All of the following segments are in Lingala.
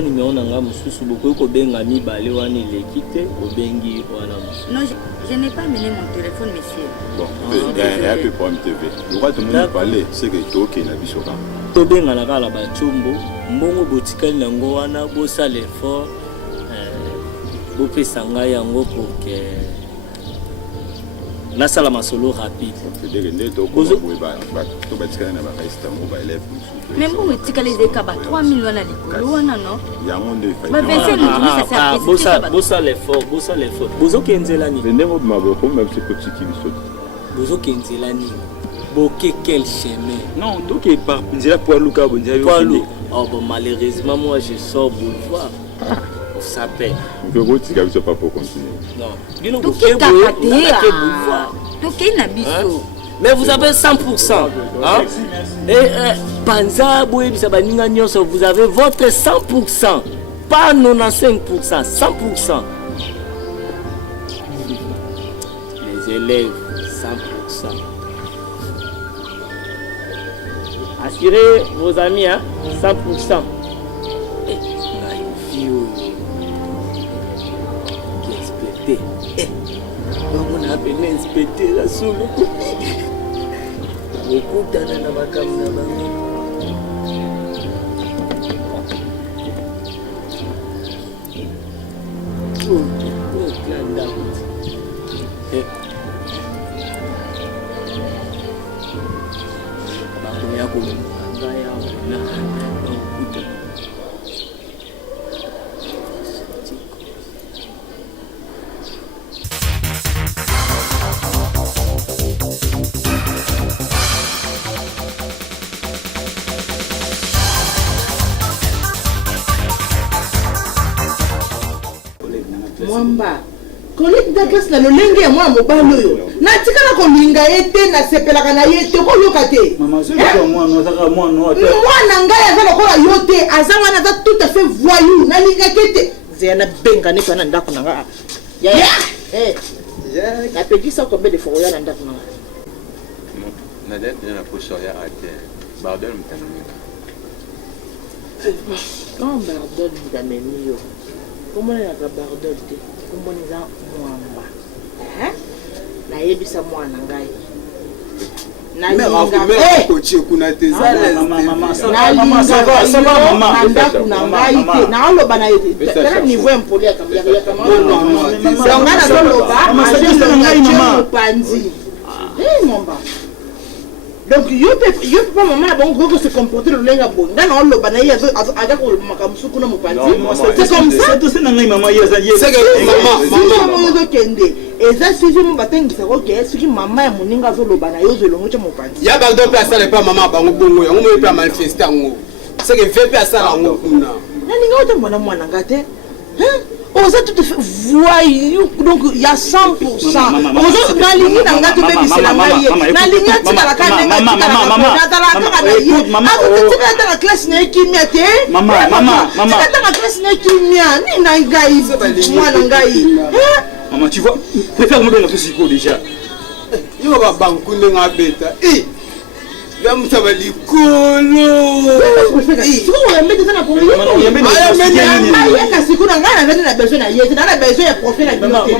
eza numéro na nga mosusu bokoki kobenga mibale wana eleki te obengi wana mosusu. Non, je n'ai pas amené mon téléphone, monsieur. Bon, il y a un peu pour MTV. Le roi de mon parler, c'est que Toké n'a pas de tobenga na kala bachombo mbongo botikali nango wana bosa l'effort bopesa ngai yango pour que nasala masolo rapide. Même vous tikali des kaba 3 millions à l'école wana non. Bosa l'effort bozo kenzela ni vendemo maboko même si petit qui saute. Bozo kenzela ni boke quel chemin. Non, tout qui est par Nzela Poilouka Poilou. Oh bon, malheureusement moi je sors boulevard. Ça paie. On peut dire que pas pour continuer. Non. Bino boke boulevard. Toké na biso. Mais vous avez 100%. Hein? Et Panza Boui Bisabaninga Nyonso, vous avez votre 100%. Pas 95%, 100%. Les élèves, 100%. Assurez vos amis, hein, 100%. Et on a appelé inspecteur la sous le coup. Beaucoup d'années na makamna. Mwamba collègue de classe na lolenge ya mwa mobalo yo natikala kolinga ete na sepelaka na yete ko yoka te maman c'est quoi moi non ça moi non mwana ngai aza lokola yo te aza wana aza tout à fait voyou nalinga kete zena benga ne kana ndako nanga ya na pekisa ko be de fo ya ndako nanga na dette na poche ya ate bardel mtanani non bardel mtanani yo comment la bardel te comment les gens mwamba na yebisa mwana ngai mais coach kuna te maman ça va maman ndako na ngai te na oloba na tena niveau impoli ya kama non ngana zoloba maman panzi mwamba. Donc, you peux pas maman bon se comporter le linga bon. Dans on le banaï avec le makamusu kuna mupandi. C'est comme ça. C'est ça nanga maman yeza c'est que maman yo kende. Et ça si je me batengi ça OK, ce qui maman ya moninga zo le banaï yo zo longo cha mupandi. Ya ba do place pas maman bango bongo yango mo pas manifester ngo. C'est que fait pas ça ngo kuna. Na ninga ote mwana mwana ngate. On a tout fait voyou donc il y a 100%. On a ligne dans la tout bébé c'est la maille. Na ligne tu la canne maman la classe n'est qui mette. Maman la classe n'est qui mia ni nangai moi nangai. Maman tu vois préfère me donner un psycho déjà. Yo ba banku nga beta. Vamos trabalhar colo. Tu vas mettre ça na pour lui. Kasi kuna ngana vende na besoin na yete na besoin ya profil na bibliothèque.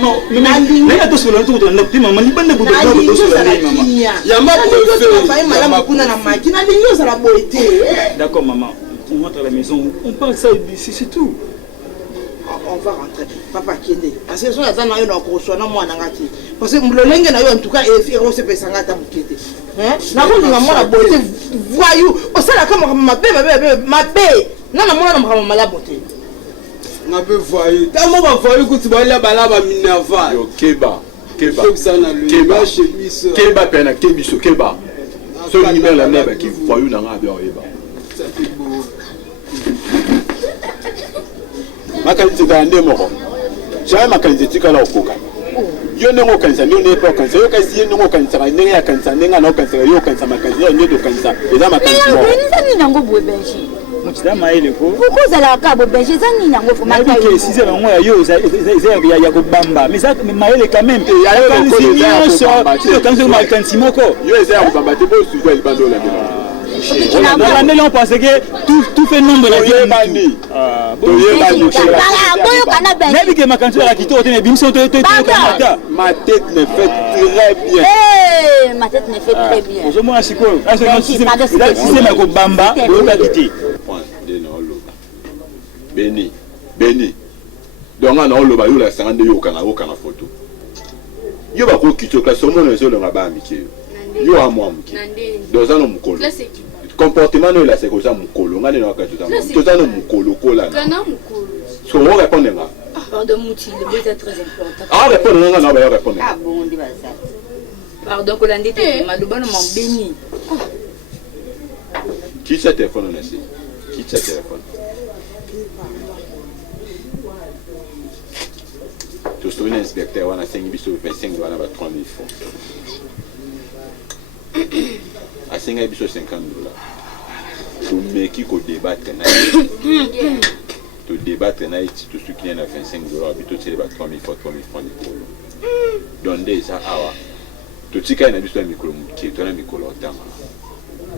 Mais là tout sur le tour de notre maman ni bande boudou de sur la maman. Ya ma profil. Fa mala kuna na maki na linyo za la boité. D'accord maman, on rentre à la maison, on parle ça ici c'est tout. On va rentrer. Papa Kende. Parce que so ya zana yo na ko na mwana ngati. Parce que mlolenge na yo en tout cas et ro se pesa ngata mukete. Na ko nga mwana boité voyou. O sala kama mabe. Non na mwana na mala boité. Na be voyou. Ta mo ba voyou kuti ba la bala ba minava. Yo keba. Keba pena kebiso keba. So numéro la neba qui voyou na nga bien eba. Ça fait beau. Makanisi gande moko jamais makanisi tikala okoka yo nengo kanisa yo ne pas kanisa yo kasi nengo kanisa nenga ya kanisa nenga na kanisa yo kanisa makanisi yo ndio kanisa eza makanisi mo ni nango boye benji mutida maile ko pourquoi za la ka bo benji za ni nango fo maka yo si c'est vraiment yo ya ko bamba mais ça maile quand même ya kanisi yo so kanisa makanisi moko yo eza ya bamba te bo studio ibando la on pense que tout fait nombre de Toyebani. Même que ma candidature à quitter au émission Ma tête me fait très bien. Ma tête me fait très bien. Je m'en suis quoi? Si c'est ma bamba, on va quitter. Béni. Donc on a le la 52 yo kana photo. Yo ba ko quitter classe au monde sur le ngaba amiki. Yo a moi amiki. Dans un mukolo. Comportement no la c'est comme ça mukolo. Ngane na ka tout ça no mukolo kola. Kana mukolo. So on répond nga. Pardon Mouti, le but est très important. Ah répond nga na ba répond. Ah bon, on dit ça. Pardon Kolande te maluba no mbeni. Qui ce téléphone là c'est? Qui ce téléphone? Tu sais, l'inspecteur, on a 5 bisous, 25 dollars, 3 000 francs. À 5 bisous, 50 dollars. Tu mets qui au débat, tu débat, tu soutiens à 25 dollars, puis tu sais, 3 000 francs, 3 000 francs de polo. Donc, déjà, tu sais qu'il y a un bisou, tu as un micro,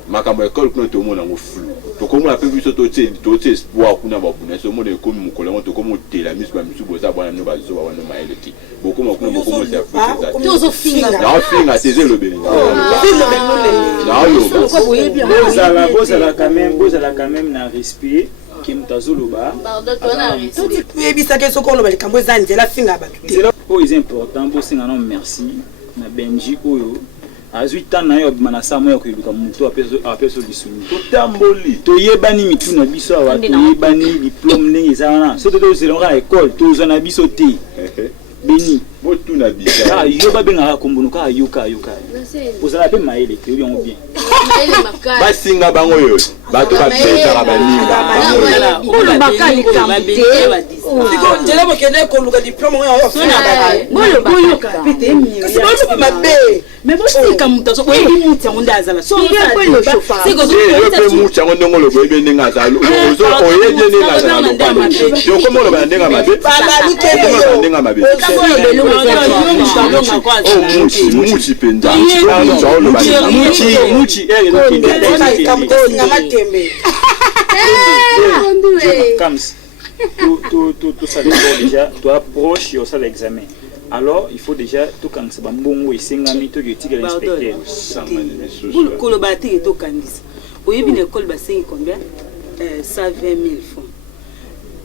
makambo école kuna to mona ngo flou to komo la pebiso to tse espoir kuna ba kuna so mona ko mu ko la to komo tela misu ba misu boza bwana no ba zo ba wana maele ki boko mo kuna boko mo se afika to zo finga na finga teze le beni na yo bozala quand même na respect qui mtazuluba Pardon, toi na tout ebisa ke sokolo balikambo eza nzela finga ba c'est là c'est important pour singa non merci na Benji oyo à 8 ans, je suis allé à Totamboli. Toyebani mituna biso awa toyebani diplôme ndenge ezana. Soto to zelonga école tozana biso te. Beni. Botuna biso. Ah yo ba benga kombonuka ayoka. Ozala pe maele te yo bien. Ba singa bango yo. Ba to ba pesa ba ninga. Olo bakali kamite. Siko njela bokende ko luka diplôme yo finga. Bolo kapite mi. Siko mabe. Mais moi je dis comme mutation oui mutation on azala so c'est que je peux mutation on ngolo boy be ninga azalo ozo oye je ninga azalo yo komo lo ba ninga mabe baba likele yo ninga mabe muchi penda muchi Kams tout ça déjà tu approches au salle d'examen. Alors, il faut déjà tout quand c'est bon et c'est un ami tout qui est respecté. Pour le collaborateur et tout candidat. Au début de l'école, c'est combien 120 000 francs.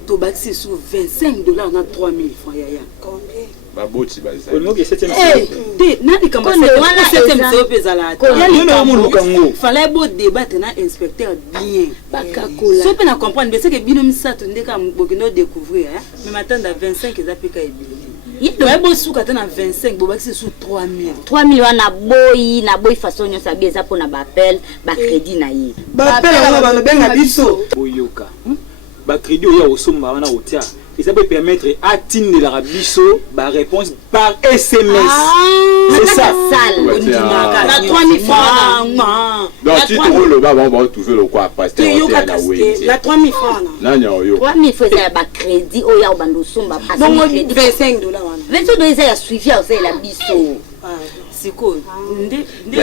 Tout bas c'est sur 25 dollars, on a 3 000 francs. Combien? Baboti baza. Au niveau 7e. Eh, nani kama 7e c'est au pesala. Il fallait beau débattre na inspecteur bien. Bakakola. So pe na comprendre mais c'est que bino misato ndeka mbokino découvrir hein. Mais maintenant dans 25 ils appellent bien. Il doit beau sous 25 boba c'est sous 3 000. 3 000 na boy façon nyo sabi eza pona ba appel ba crédit na yi. Ba appel on va benga biso. Boyoka. Ba crédit oya osomba wana otia. Et ça peut permettre à atteindre la biso ba réponse par SMS. C'est ça. La 3 000 francs. Donc si tu roules le bas on va trouver le quoi pasteur la 3 000 francs. Non non yo. 3 000 francs c'est ba crédit oya obando somba. Bon 25 dollars. 25 dollars c'est suivi à la biso. Siko nde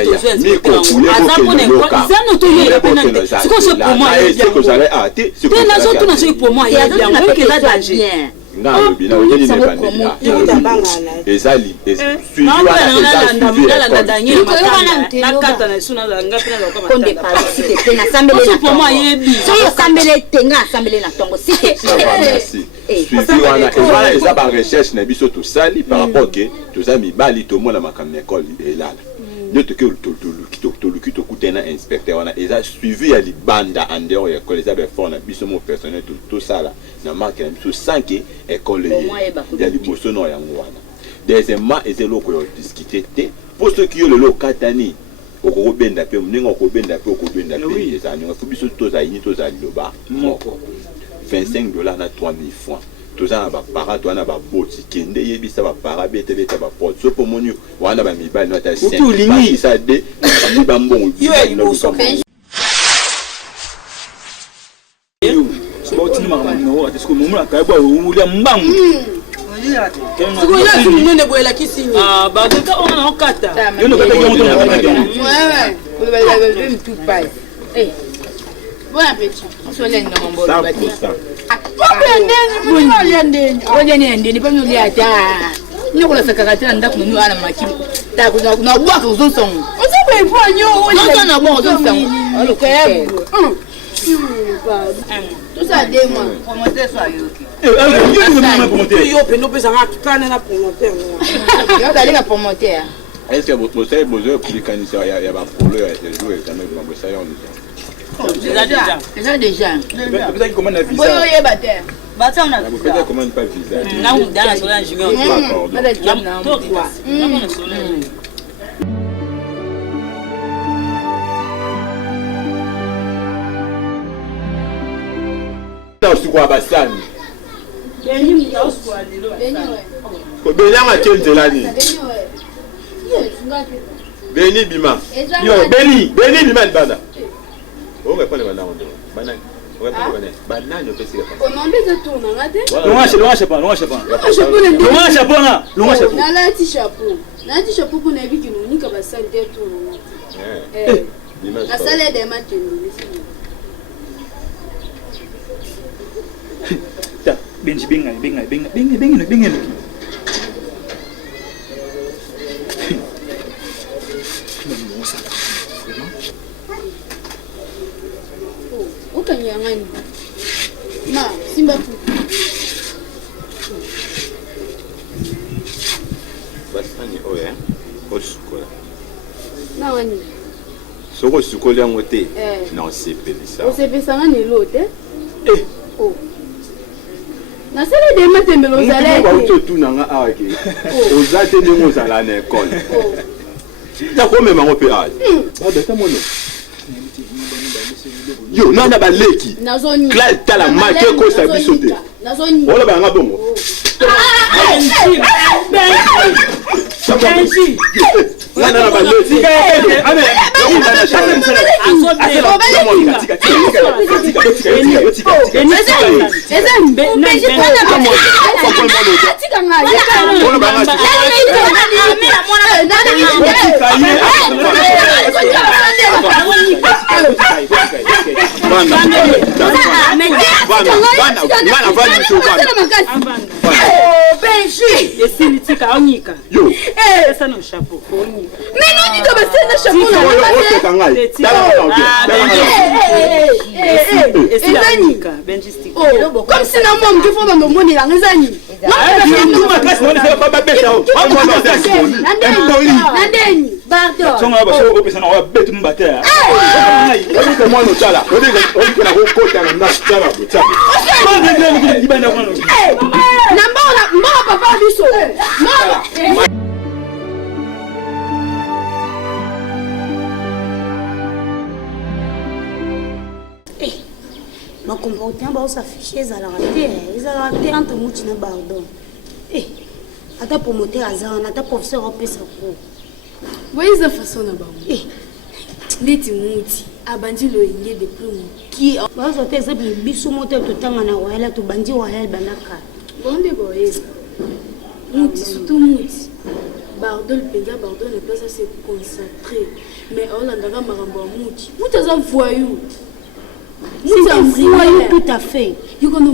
tozo inspecteur aza pona za no to yela pena nde siko so pour moi siko sale ate siko na zo tuna so pour moi ya bien on que là danger nga bina o yeni ne bandi ezali suivi wana na kata na suna za nga pena za konde participer pe na sambele na pour moi yebi so sambele tenga sambele na tongo sike merci suivi wana eza ba recherche na biso to sali par rapport que to za mibali to mona makamna école elala ndoto ke to kutena inspecteur wana eza suivi ya libanda en dehors ya école eza be fort na biso mo personnel to sala na marque na biso sans que école ya liboso no yango wana deuxièmement ezelo ko discuter te pour ceux qui ont le lokatani okobenda pe mninga okobenda pe eza ninga fu biso to za yini to za loba moko 25 dollars na 3 000 francs. Tout ça ba para to na ba boti kende yebisa ba para bete ba pot so po monu wana ba mibali no ta 5 ça de ba mbongo yo iboso so ba tini mama no ati sko mumu aka ba wulia mbangu siko ya sunene boela kisini ah ba ka on na okata yo no kata yo to na ouais on va tout pas Bon appétit. Soyez dans mon bol. 100%. Nous la secrétaire nda ko nous ala maki ta ko na bois ko zo son on se peut pas nyo on na bois zo son on le fait tout ça des mois commenter soit yo pe no pesa ngatu kana na promoteur yo dali ka promoteur est-ce que vous savez besoin pour cancer ya ba polo ya jouer quand même ba ça déjà peut-être comment on a vu ça boyo yebate Bata on a peut-être comment pas visa na on dans la solange junior quoi usiku basani Beni chenzelani Beni bima yo Beni bima bana oge pale bana ndo bana oge pale bana bana nyo pesi ka onambeza tu ngate na chapeau pour na biki no nika basali de tu na sale de matendo Benji benga. Ukanyangani. Ma, simba tu. basani oya osukola Na wani. soko sukola yango te na osepelisa Osepesanga ni lote. Oh. Na sala de matembelo ozala ba utotuna nga awake ozate ndenge ozala na ekole ya komema ngo pe ayi badata mono yo nana baleki nazoni classe tala make ko sabiso te nazoni wala banga bongo Benji nana baleki comme si na mom faut ba mboni la ngezani nandeni bardo songa ba so opesa na wa betu mbata Oliko mwana chala, oliko na kukota na nda chala buta. Na mbona papa biso. Mbona. Ma comportement ba s'afficher za la raté, ils a raté entre muti na pardon. Ata promoteur azana, ata professeur opesa ko. Voyez la façon na ba. Ndeti muti abandi lo yenge de plume qui ba so te exemple biso moto totanga na wala to bandi wala banaka bonde boye muti surtout muti pardon le péga pardon ne peut se concentrer mais on a ndaga marambo muti aza voyou c'est un voyou tout à fait yukono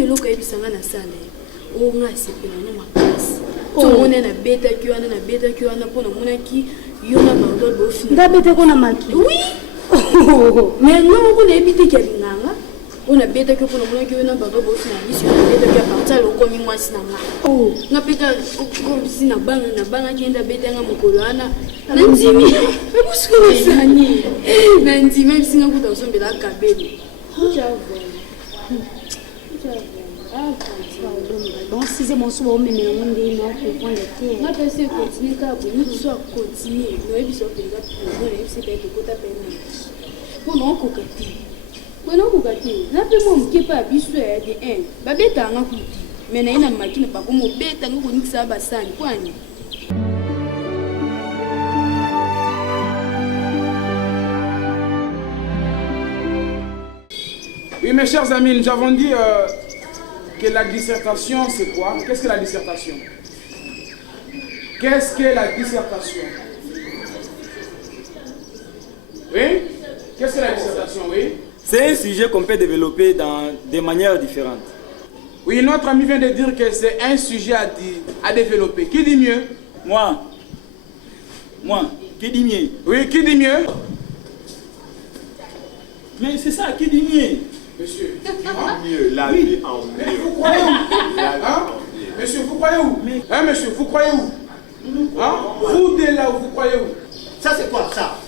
eloko ebisanga na sale o nga sepela na makasi to mona na beta ki wana pona mona ki yona pardon bo fini ndabete ko na maki oui mais non on est habité kelinganga on a beta que pour le moment que na pardon bo fini ici on a beta que partir le komi moi sinanga oh na beta comme si na banga kienda beta nga mokolo ana nandimi mais busiko sani nandimi même singa kuta usombela kabeli bon si c'est mon souvent mais on dit non pour prendre terre na pese continuer ka bo nous soit continuer no ebiso penza pour no ebiso pe ko ta pena pour non ko kati bueno ko kati na pe mo mkepa biso ya de 1 ba beta nga kuti mais na ina makine pa ko mo beta ngo nikisa basani kwani. Oui, mes chers amis, nous avons dit que la dissertation, c'est quoi? Qu'est-ce que la dissertation? Qu'est-ce que la dissertation? Oui? Qu'est-ce que la dissertation? Oui. C'est un sujet qu'on peut développer dans des manières différentes. Oui, notre ami vient de dire que c'est un sujet à développer. Qui dit mieux? Moi. Qui dit mieux? Oui, qui dit mieux? Mais c'est ça, qui dit mieux? Monsieur. Mieux, la vie en mieux. Vous croyez où? Hein? Monsieur, vous croyez où? Hein, monsieur, vous croyez où? Hein? Vous de là où vous croyez où? Ça c'est quoi ça?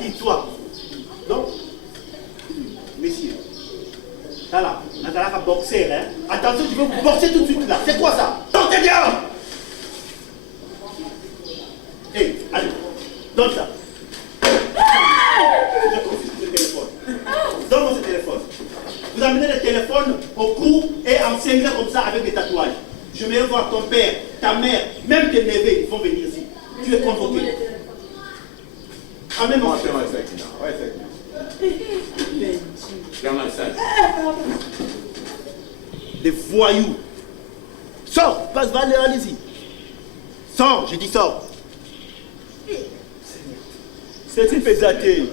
Qui toi? Non? Messieurs. Ça là, on a qu'à boxer, hein? Attention, je vais vous boxer tout de suite là. C'est quoi ça? Sortez bien! Hé, allez, donne ça. Donne-moi ce téléphone. Vous amenez le téléphone au cou et en cinglé comme ça avec des tatouages. Je vais voir ton père, ta mère, même tes neveux, ils vont venir ici. Tu es convoqué. Amène-moi. Des voyous. Sors, passe, va, allez-y. Sors, j'ai dit sors. C'est une pésaté.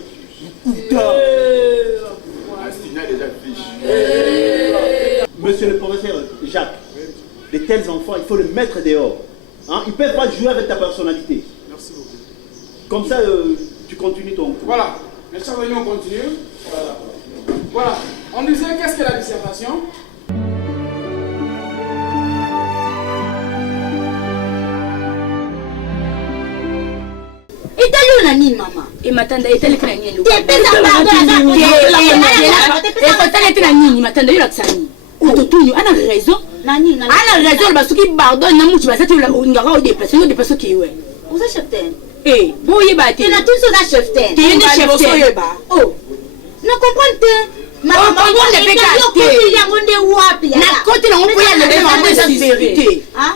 Monsieur le professeur Jacques, de tels enfants, il faut les mettre dehors. Hein? Ils ne peuvent pas jouer avec ta personnalité. Merci beaucoup. Comme ça, tu continues ton cours. Voilà. Mes chers amis, on continue. Voilà. On disait qu'est-ce que la dissertation? Italo na nini mama? Matanda itali kana nini? Tepeza pardon. Etali tena nini? Matanda yula kusani. Utotunyo ana raison. Nani? Ana raison basuki pardon na mutu basati la ngara o déplacer kiwe. Uza cheftain. Boye ba te. Na tout ça na cheftain. Te na cheftain. Oh. Na comprendre. Maman, on est pécaté. Na côté na on peut aller dans la vérité. Hein?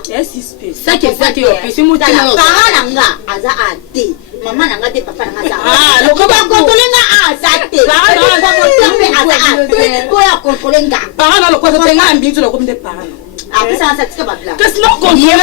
Ça qui est ça qui est c'est mon temps. Parents nanga aza ate. Maman nanga te papa nanga za. Ah, le comment contrôler nga aza te. Parents nanga pour contrôler nga. Parents na le quoi te nga mbintu le comme des parents. Ah, ça ça tika babla. Qu'est-ce que non contrôler?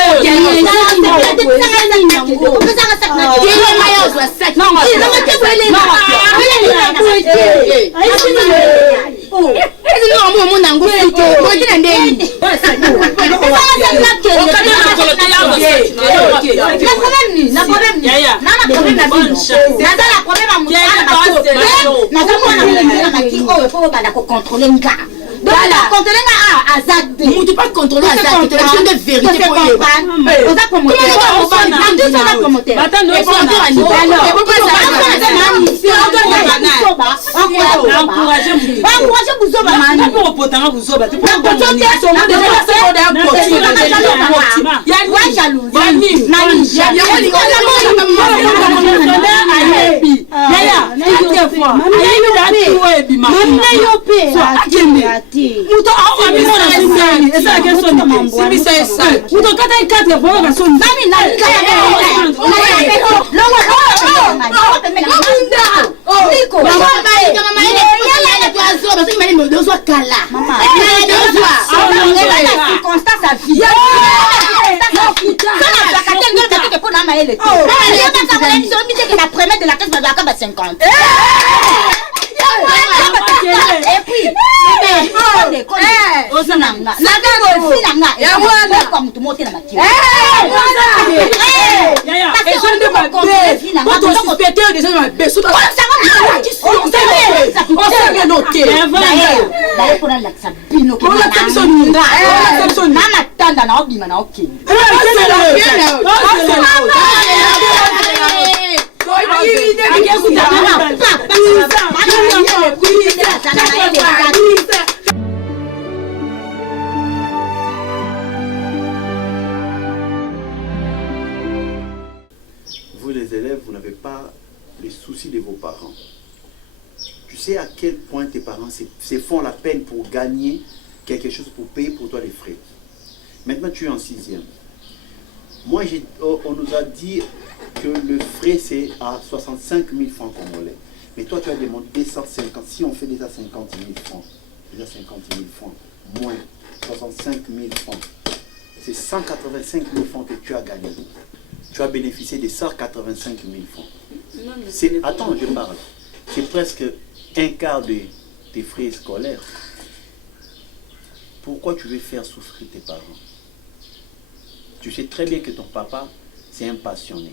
Tu pas contrôler ça, c'est une question de vérité pour eux. On a promoté. Vous les élèves, vous n'avez pas les soucis de vos parents. Tu sais à quel point tes parents se font la peine pour gagner quelque chose, pour payer pour toi les frais. Maintenant, tu es en 6e. Moi, on nous a dit que le frais, c'est à 65 000 francs congolais. Mais toi, tu as demandé 250. Si on fait déjà 50 000 francs, déjà 50 000 francs, moins 65 000 francs, c'est 185 000 francs que tu as gagné. Tu as bénéficié de 185 000 francs. Attends, je parle. c'est presque un quart de tes frais scolaires. Pourquoi tu veux faire souffrir tes parents? Tu sais très bien que ton papa, c'est un passionné.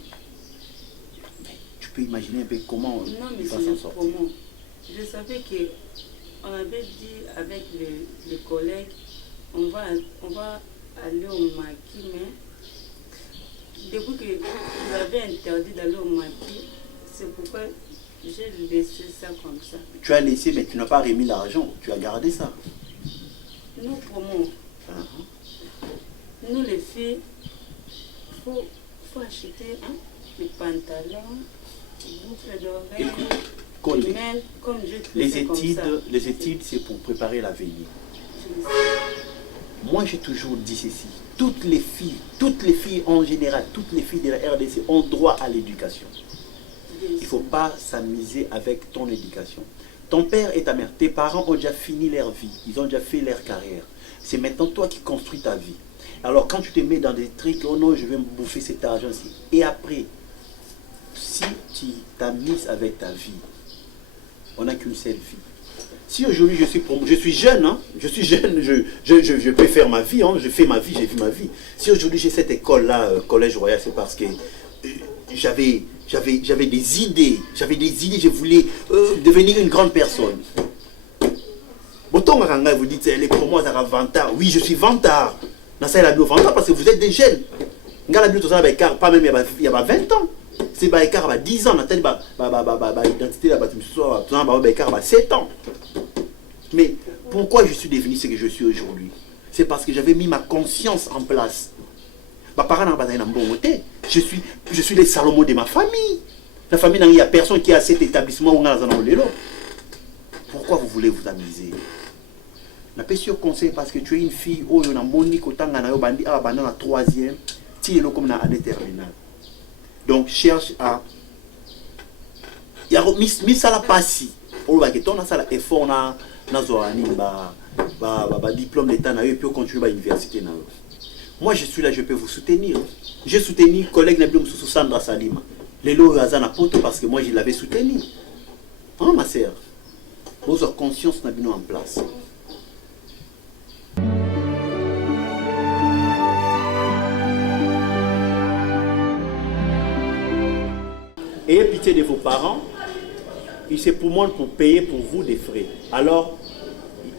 Mais tu peux imaginer un peu comment il va s'en sortir. Je savais qu'on avait dit avec les collègues, on va aller au maquis, mais depuis que vous avez interdit d'aller au maquis, c'est pourquoi j'ai laissé ça comme ça. Tu as laissé, mais tu n'as pas remis l'argent. Tu as gardé ça. Nous, promo, nous les filles, il faut acheter des pantalons, des boucles d'oreilles, des mails, comme je les fais comme ça. Les études, c'est pour préparer l'avenir. Moi, j'ai toujours dit ceci. Toutes les filles en général, toutes les filles de la RDC ont droit à l'éducation. Il ne faut pas s'amuser avec ton éducation. Ton père et ta mère, tes parents ont déjà fini leur vie. Ils ont déjà fait leur carrière. C'est maintenant toi qui construis ta vie. Alors quand tu te mets dans des trucs, oh non, je vais me bouffer cet argent-ci. Et après, si tu t'amuses avec ta vie, on n'a qu'une seule vie. Si aujourd'hui je suis jeune, hein, je peux faire ma vie, hein, je fais ma vie, j'ai vu ma vie. Si aujourd'hui j'ai cette école-là, Collège Royal, c'est parce que j'avais des idées, je voulais devenir une grande personne. Vous dites, les promos à vantard. Oui, je suis vantard. Parce que vous êtes des jeunes. Pas même il y a 20 ans. C'est pas écart à 10 ans. Identité à 7 ans. Mais pourquoi je suis devenu ce que je suis aujourd'hui? C'est parce que j'avais mis ma conscience en place. Je suis les Salomon de ma famille. La famille, il n'y a personne qui a cet établissement. Pourquoi vous voulez vous amuser? Je suis sûr conseil parce que tu es une fille où on a monique autant dans la troisième, tu es comme dans l'année terminale. Donc cherche à. Il y a mis ça la passi. On va que ça la effort na diplôme d'état na et puis continuer à l'université. Moi je suis là, je peux vous soutenir. J'ai soutenu collègue Nabilum sous Sandra Salima. Les lots Razana Poto parce que moi je l'avais soutenu. Hein ma sœur? Votre conscience n'a bien en place. Ayez pitié de vos parents, ils se poumonent pour payer pour vous des frais. Alors,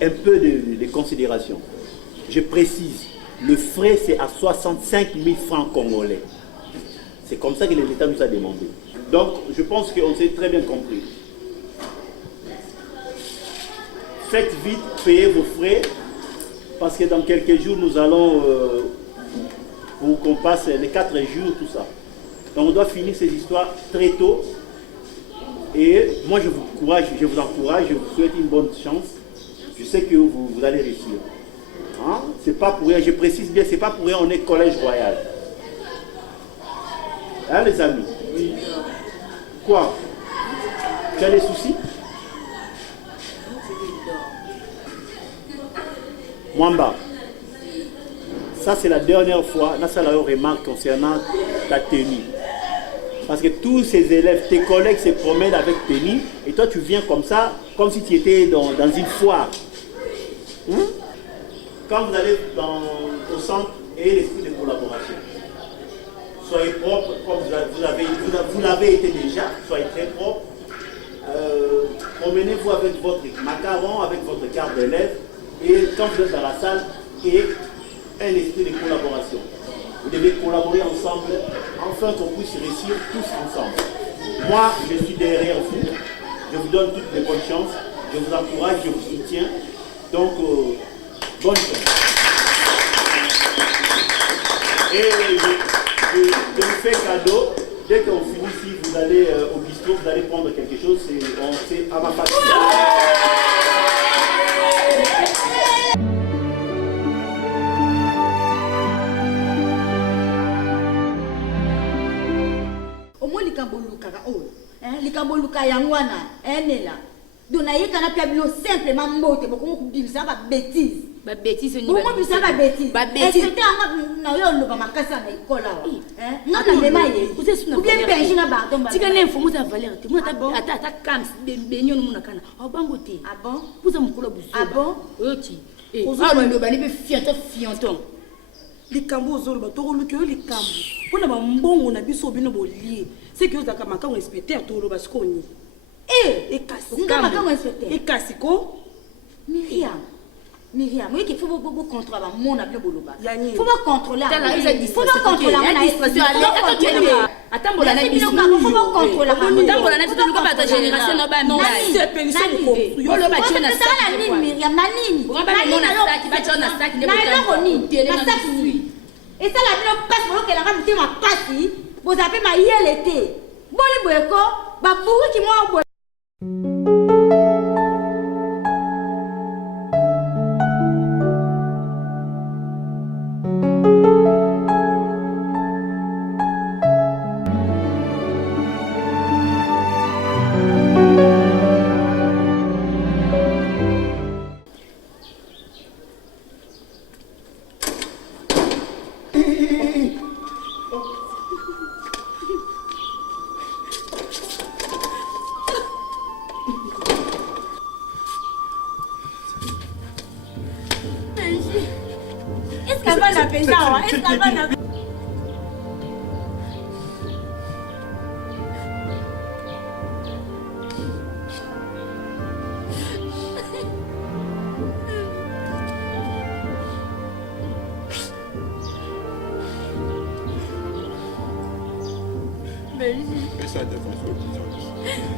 un peu de considération. Je précise, le frais c'est à 65 000 francs congolais. C'est comme ça que l'État nous a demandé. Donc, je pense qu'on s'est très bien compris. Faites vite, payez vos frais, parce que dans quelques jours, nous allons, pour qu'on passe les 4 jours, tout ça. Donc on doit finir ces histoires très tôt. Et moi je vous encourage, je vous souhaite une bonne chance. Je sais que vous allez réussir. Hein? C'est pas pour rien, je précise bien, c'est pas pour rien, on est Collège Royal. Hein les amis? Oui. Quoi? Tu as des soucis? Mwamba. Ça c'est la dernière fois, là ça la remarque concernant ta tenue. Parce que tous ces élèves, tes collègues se promènent avec tenue et toi tu viens comme ça, comme si tu étais dans une foire. Quand vous allez au centre, ayez l'esprit de collaboration. Soyez propre comme vous l'avez été déjà, soyez très propre. Promenez-vous avec votre macaron, avec votre carte d'élève et quand vous êtes dans la salle, ayez un esprit de collaboration. Vous devez collaborer ensemble, afin qu'on puisse réussir tous ensemble. Moi, je suis derrière vous. Je vous donne toutes les bonnes chances. Je vous encourage, je vous soutiens. Donc, bonne chance. Et je vous fais cadeau. Dès qu'on finit ici, vous allez au bistrot, vous allez prendre quelque chose. C'est à ma partie. likambo luka yangwana enela dona yekana pia bilo simplement mbote boko ko bimisa ba bêtise Ba bêtise ni. Moi bisa ba bêtise. Ba bêtise. C'était na yo lo ba makasa na école là. Hein? Ngata mema ye. Ou bien pension na ba tomba. Tika na info ta valeur te. Moi ta kams benyo no nakana. Obango te. Ah bon? Puza mukolo busu. Ah bon? Oti. Ah ndo ba ni be fianton. Likambo ozoloba tokoluki oyo likambo mpona bambongo na biso bino bolie seki ozalaka makango inspecteur toloba sikoni ekasi ko Myriam, oui, qu'il faut beaucoup contrôler mon appel Boloba. Il faut pas contrôler. Faut pas contrôler. Attends, bon, la faut pas contrôler. Attends, bon, la ta génération n'a pas mis. C'est pension. Yo lo ba chona sa. Myriam, nanini. On va pas mon sa qui va chona sa qui ne pas sa qui. Et ça la bien passe pour que la femme te ma passe. Vous avez ma yel été. Boli boyko, ba pour qui moi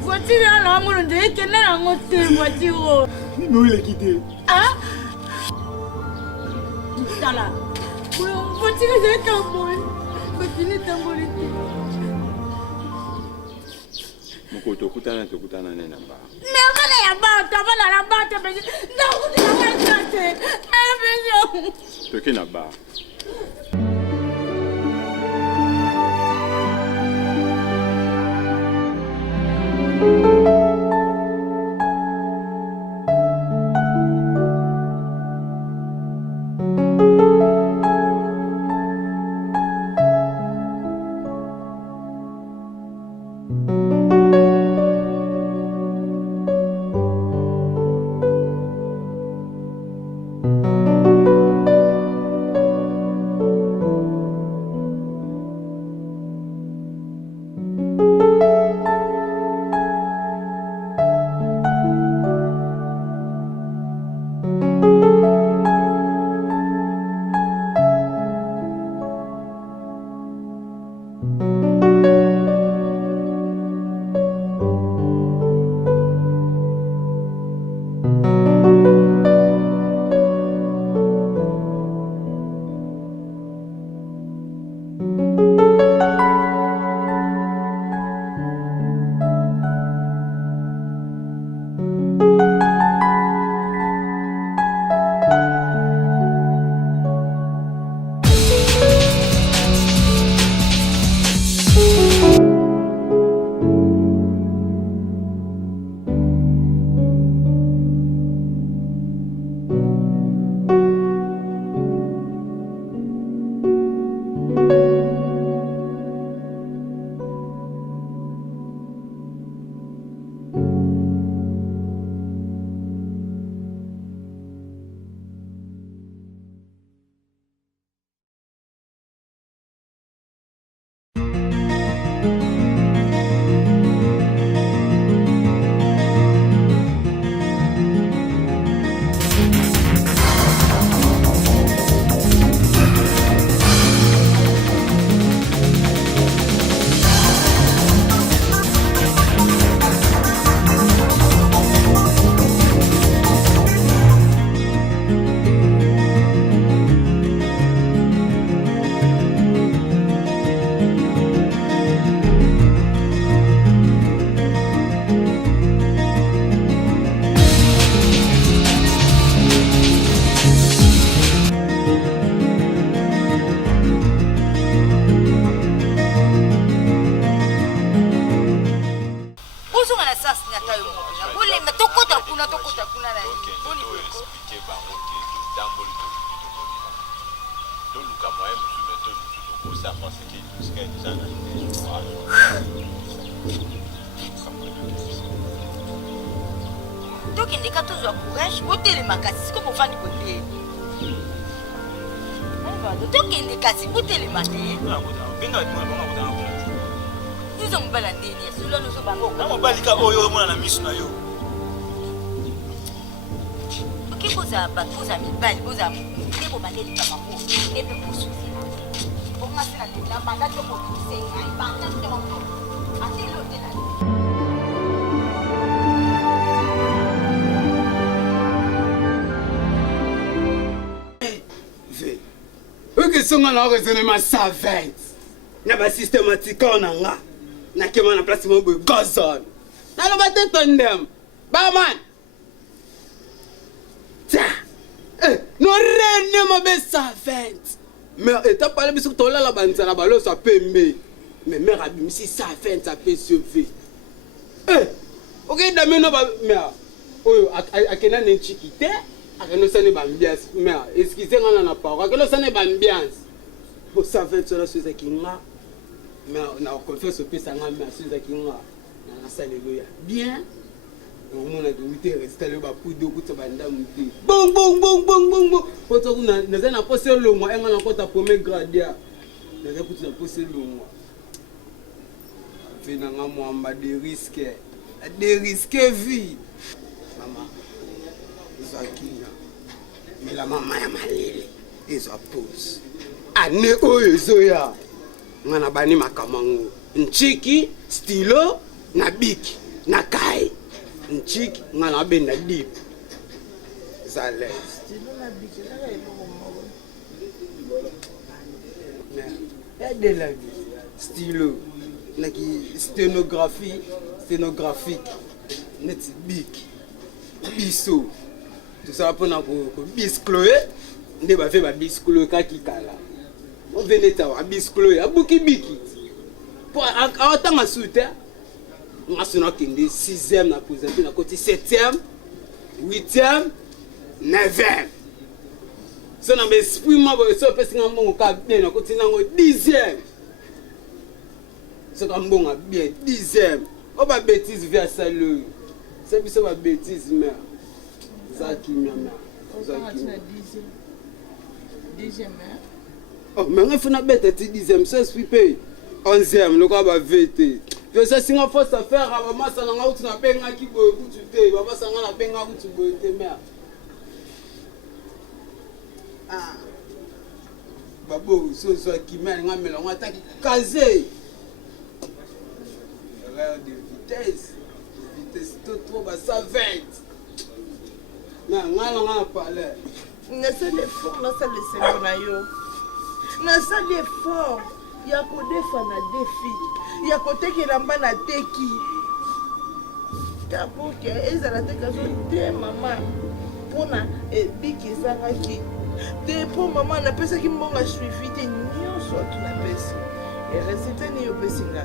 voiture là, mon Dieu, quelle est la voiture? Mais où il est quitté? Hein? Ça là. Voiture, c'est Camboy. Voiture, c'est Camboy. Tokutana nena ba. Never ya ba, tabala la ba te beji. Non, tu vas pas te. Eh bien. Tokina ba. tamboli to luka moye musu meto musu to kosa parce que ce qui est déjà dans donc il ndeka tozwa courage otelemaka siko bofandi kote tokende kasi botelema te izo mobala ndeni esolo nozobangobalika oyo omona na miso na yo oki kozala bato kozala mibali kozala nde bobandelika bango nde mpe bosusi bongasina na banda to bokisenga banda te bango atelo te na songa na raisonner ma savante na ba systématique on nga na kema na place mo boy gazon na lo batte tondem ba man ta no rene mo be savante mais eta parler biso to la banza na balo sa pembe mais mère abimisi savante ça peut sauver OK dameno ba mais oyo akena nchikite akeno sane bambiance mais excusez ngana na parole akeno sane bambiance pour savait cela sur ce kinga mais on a confiance au pesa ngama sur ce kinga na saleluya bien au monde de 8 heures rester le ba pudo kuta banda muti bong bong bong bong bong bong poto kuna na na poser le mois engana kota premier grade na za kuta poser le mois fina ngamo amba de risque vie mama zakinya la mama ya malele izo pose ane oyo ezoya ngana bani makamango nchiki stilo na biki na kai nchiki ngana benda deep zale stilo na biki na ya de la stilo na ki sténographique net biki biso tout ça pour na ko biskloé nde ba fait ba biskloé kaki kala on venait ta biskloé abuki biki pour atanga soute ngasuna kindi 6e na présenter na côté 7e 8e 9e so na esprit ma so pesi ngambongo ka bien na côté nango 10e so ngambongo bien 10e o ba bêtise via salo c'est biso ba bêtise mais Zaki Miana. Zaki. 10e. Oh, mais on fait na bête 10e, ça se paye. 11e, le quoi va vete. Je sais si on faut ça faire à maman ça na outu na benga ki boy kutu te, baba ça na benga kutu boy te mère. Ah. Babo, so qui mène ngamela on attaque casé. De vitesse. Trop bas ça vite. Na ngana parler. Na ça l'effort, na ça le Seigneur na yo. Na ça l'effort. Ya ko defa na défi. Ya ko tekela mba na teki. Ta pour que ezala teka zo te maman. Pona biki zangaki. Te pour maman na pesa ki mbonga suivi te nyonso tu na pesa. Et résultat ni yo pesinga.